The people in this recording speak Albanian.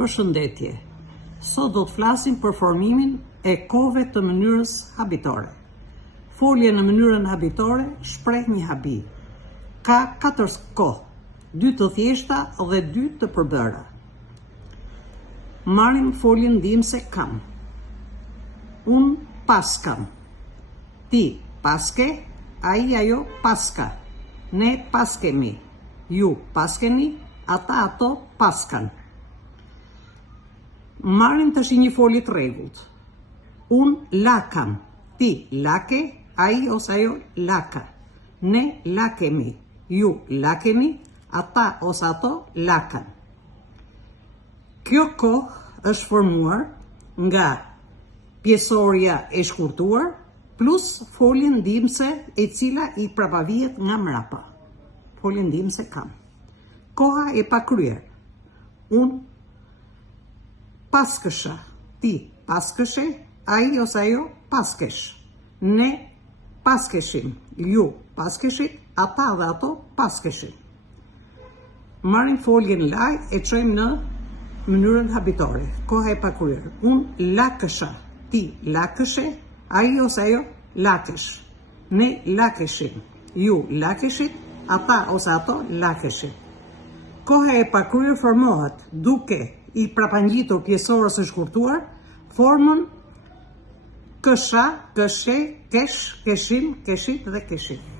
Përshëndetje. Sot do të flasim për formimin e kohëve të mënyrës habitore. Folje në mënyrën habitore shpreh një habi. Ka 4 kohë, 2 të thjeshta dhe 2 të përbëra. Marrim foljen ndihmëse kam. Unë paskam. Ti paske, ai ajo paska. Ne paskemi. Ju paskeni, ata ato paskan. Marrim tash një folje të rregullt. Unë lakam, ti lake, ai ose ajo laka. Ne lakemi, ju lakeni, ata ose ato lakan. Kjo kohë është formuar nga pjesoria e shkurtuar plus foljen ndihmëse e cila i prapavihet nga mrapa. Foljen ndihmëse kam. Koha e pakryer. Unë paskësha, ti paskëshe, ai ose ajo paskesh. Ne paskeshim, ju paskeshit, ata dhe ato paskeshin. Marrim foljen laj e çojmë në mënyrën habitore. Koha e pakryer. Unë lakësha, ti lakëshe, ai ose ajo lakesh. Ne lakeshim, ju lakeshit, ata ose ato lakeshin. Koha e pakryer formohet duke i prapangjitur pjesorës së shkurtuar formën kësha, këshe, kesh, keshim, keshit dhe keshit.